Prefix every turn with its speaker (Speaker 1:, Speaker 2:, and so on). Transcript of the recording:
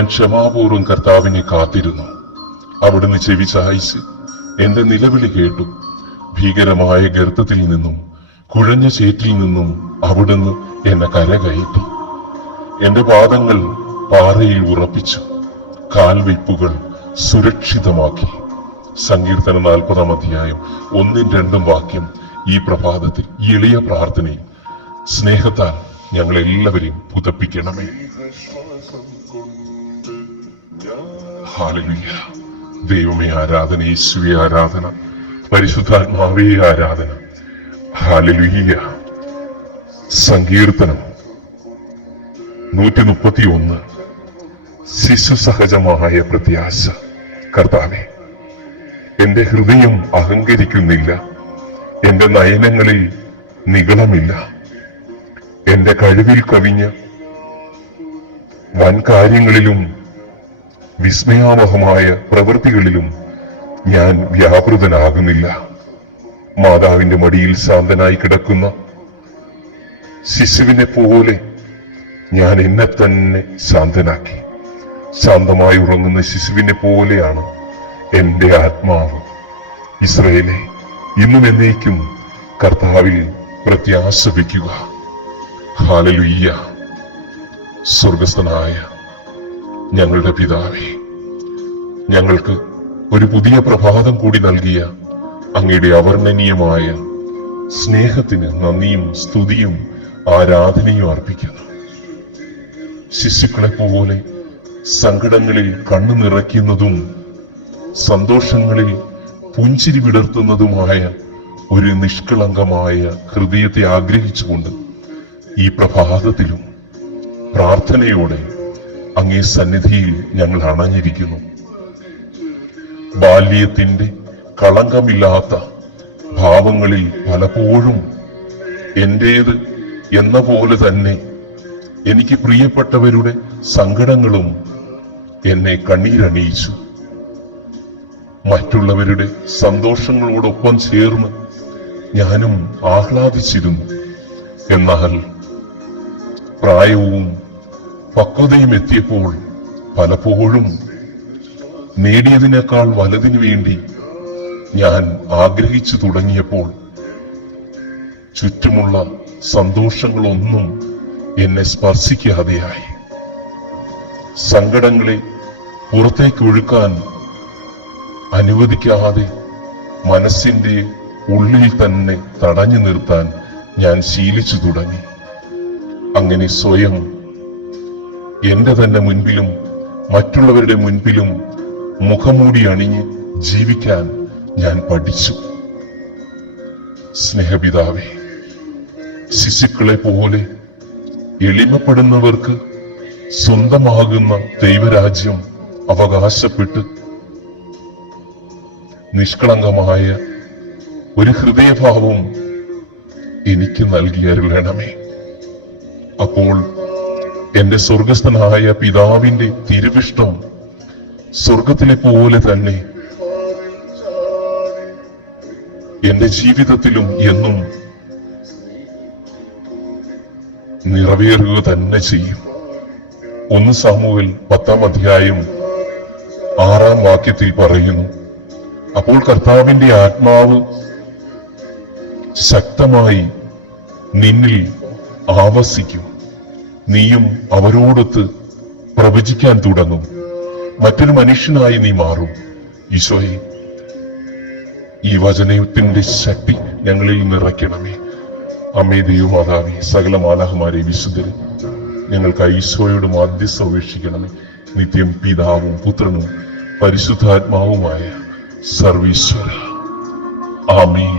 Speaker 1: ഞാൻ ക്ഷമാപൂർവം കർത്താവിനെ കാത്തിരുന്നു അവിടുന്ന് ചെവി ചായച്ച് എന്റെ നിലവിളി കേട്ടു ഭീകരമായ ഗർത്തത്തിൽ നിന്നും കുഴഞ്ഞ ചേറ്റിൽ നിന്നും അവിടുന്ന് എന്നെ കരകയറ്റി എന്റെ പാദങ്ങൾ പാറയിൽ ഉറപ്പിച്ചു കാൽവയ്പ്പുകൾ സുരക്ഷിതമാക്കി സങ്കീർത്തന നാൽപ്പതാം അധ്യായം ഒന്നും രണ്ടും വാക്യം ഈ പ്രഭാതത്തിൽ ഈ എളിയ പ്രാർത്ഥനയിൽ സ്നേഹത്താൽ ഞങ്ങളെല്ലാവരെയും പുതപ്പിക്കണമേ ഹാലലുയ്യ ദൈവമേ ആരാധന യേശുവെ ആരാധന പരിശുദ്ധാത്മാവേ ആരാധന ഹാലലുയ്യ സങ്കീർത്തനം നൂറ്റി മുപ്പത്തി ഒന്ന് ശിശു സഹജമായ പ്രത്യാശ കർത്താവെ എന്റെ ഹൃദയം അഹങ്കരിക്കുന്നില്ല എന്റെ നയനങ്ങളിൽ നികളമില്ല എന്റെ കഴിവിൽ കവിഞ്ഞ് വൻ കാര്യങ്ങളിലും വിസ്മയാമഹമായ പ്രവൃത്തികളിലും ഞാൻ വ്യാപൃതനാകുന്നില്ല മാതാവിന്റെ മടിയിൽ ശാന്തനായി കിടക്കുന്ന ശിശുവിനെ പോലെ ഞാൻ എന്നെ തന്നെ ശാന്തനാക്കി ശാന്തമായി ഉറങ്ങുന്ന ശിശുവിനെ പോലെയാണ് എന്റെ ആത്മാവ് ഇസ്രയേലെ ഇന്നും എന്നേക്കും കർത്താവിൽ പ്രത്യാശ ഹാലലുയ്യ സ്വർഗസ്ഥനായ ഞങ്ങളുടെ പിതാവേ ഞങ്ങൾക്ക് ഒരു പുതിയ പ്രഭാതം കൂടി നൽകിയ അങ്ങയുടെ അവർണനീയമായ സ്നേഹത്തിന് നന്ദിയും സ്തുതിയും ആരാധനയും അർപ്പിക്കുന്നു ശിശുക്കളെ പോലെ സങ്കടങ്ങളിൽ കണ്ണു നിറയ്ക്കുന്നതും സന്തോഷങ്ങളിൽ പുഞ്ചിരി വിടർത്തുന്നതുമായ ഒരു നിഷ്കളങ്കമായ ഹൃദയത്തെ ആഗ്രഹിച്ചുകൊണ്ട് ഈ പ്രഭാതത്തിലും പ്രാർത്ഥനയോടെ അങ്ങേ സന്നിധിയിൽ ഞങ്ങൾ അണഞ്ഞിരിക്കുന്നു ബാല്യത്തിൻ്റെ കളങ്കമില്ലാത്ത ഭാവങ്ങളിൽ പലപ്പോഴും എൻ്റേത് എന്ന പോലെ തന്നെ എനിക്ക് പ്രിയപ്പെട്ടവരുടെ സങ്കടങ്ങളും എന്നെ കണ്ണീരണിയിച്ചു മറ്റുള്ളവരുടെ സന്തോഷങ്ങളോടൊപ്പം ചേർന്ന് ഞാനും ആഹ്ലാദിച്ചിരുന്നു എന്നാൽ പ്രായവും പക്വതയും എത്തിയപ്പോൾ പലപ്പോഴും നേടിയതിനേക്കാൾ വലതിനു വേണ്ടി ഞാൻ ആഗ്രഹിച്ചു തുടങ്ങിയപ്പോൾ ചുറ്റുമുള്ള സന്തോഷങ്ങളൊന്നും എന്നെ സ്പർശിക്കാതെയായി സങ്കടങ്ങളെ പുറത്തേക്ക് ഒഴുക്കാൻ അനുവദിക്കാതെ മനസ്സിന്റെ ഉള്ളിൽ തന്നെ തടഞ്ഞു നിർത്താൻ ഞാൻ ശീലിച്ചു തുടങ്ങി അങ്ങനെ സ്വയം എന്റെ തന്നെ മുൻപിലും മറ്റുള്ളവരുടെ മുൻപിലും മുഖമൂടി അണിഞ്ഞ് ജീവിക്കാൻ ഞാൻ പഠിച്ചു സ്നേഹപിതാവേ ശിശുക്കളെ പോലെ എളിമപ്പെടുന്നവർക്ക് സ്വന്തമാകുന്ന ദൈവരാജ്യം അവകാശപ്പെട്ട് നിഷ്കളങ്കമായ ഒരു ഹൃദയഭാവം എനിക്ക് നൽകിയരുളണമേ അപ്പോൾ എന്റെ സ്വർഗസ്ഥനായ പിതാവിന്റെ തിരുവിഷ്ടം സ്വർഗത്തിലെ പോലെ തന്നെ എന്റെ ജീവിതത്തിലും എന്നും നിറവേറുക തന്നെ ചെയ്യും ഒന്ന് സാമൂഹിൽ പത്താം അധ്യായം ആറാം വാക്യത്തിൽ പറയുന്നു അപ്പോൾ കർത്താവിന്റെ ആത്മാവ് ശക്തമായി നിന്നിൽ ആവസിക്കും നീയും അവരോടൊത്ത് പ്രവചിക്കാൻ തുടങ്ങും മറ്റൊരു മനുഷ്യനായി നീ മാറും ഈശോയെ ഈ വചനത്തിന്റെ ശക്തി ഞങ്ങളിൽ നിറയ്ക്കണമേ അമ്മേ ദൈവമാതാവി സകല മാലാഹമാരെ വിശുദ്ധരും ഞങ്ങൾക്ക് ഈശോയോട് മാധ്യസ്ഥ അപേക്ഷിക്കണമേ നിത്യം പിതാവും പുത്രനും പരിശുദ്ധാത്മാവുമായ സർവീശ്വര ആമീൻ